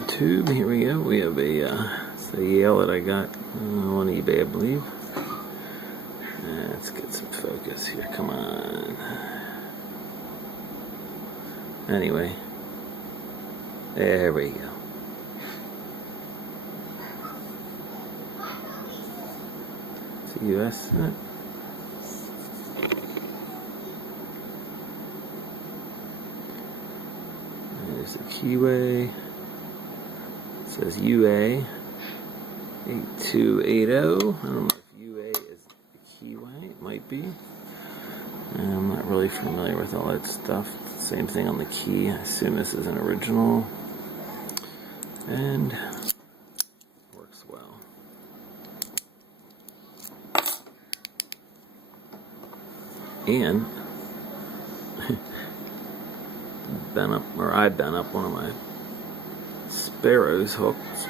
YouTube. Here we go. We have it's a Yale that I got on eBay, I believe. Let's get some focus here. Come on. Anyway, there we go. It's a US set. There's the keyway. It says UA 8280. I don't know if UA is the keyway. It might be. I'm not really familiar with all that stuff. Same thing on the key. I assume this is an original. And works well. And I bent up one of my Sparrows hooks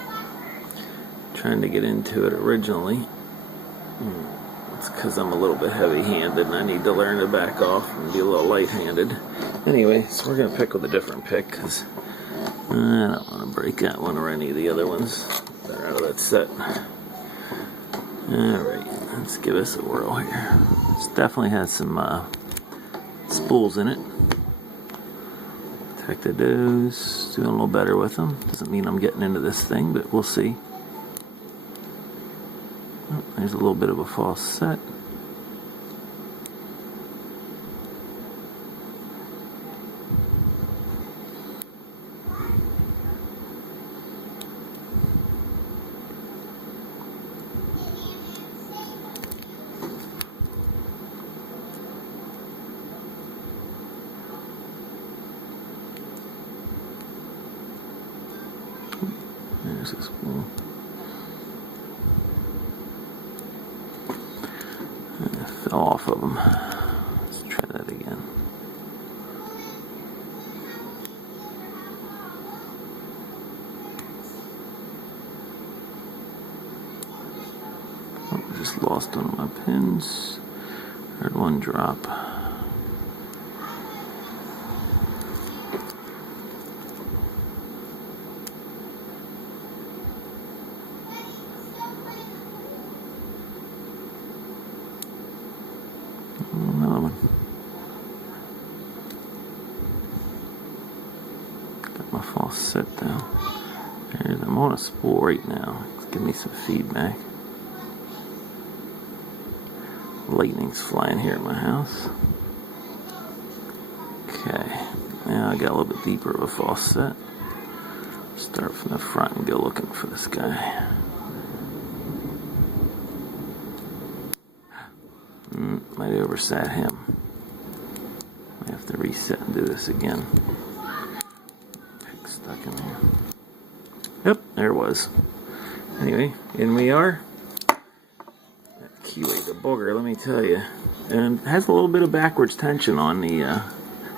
trying to get into it originally. It's because I'm a little bit heavy-handed and I need to learn to back off and be a little light-handed. Anyway, so we're going to pick with a different pick because I don't want to break that one or any of the other ones that are out of that set. Alright, let's give this a whirl here. This definitely has some spools in it. Protected those, doing a little better with them. Doesn't mean I'm getting into this thing, but we'll see. Oh, there's a little bit of a false set. There's this spool. I fell off of them. Let's try that again. Oh, just lost one of my pins. Heard one drop. Another one. Got my false set down. I'm on a spool right now. It's giving me some feedback. Lightning's flying here at my house. Okay. Now I got a little bit deeper of a false set. Start from the front and go looking for this guy. Might have oversat him. I have to reset and do this again. Pick stuck in there. Yep, there it was. Anyway, in we are. That keyway's a booger, let me tell you. And it has a little bit of backwards tension on the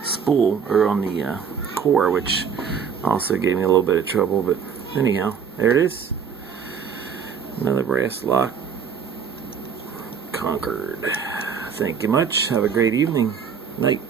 spool, or on the core, which also gave me a little bit of trouble. But anyhow, there it is. Another brass lock conquered. Thank you much. Have a great evening. Night.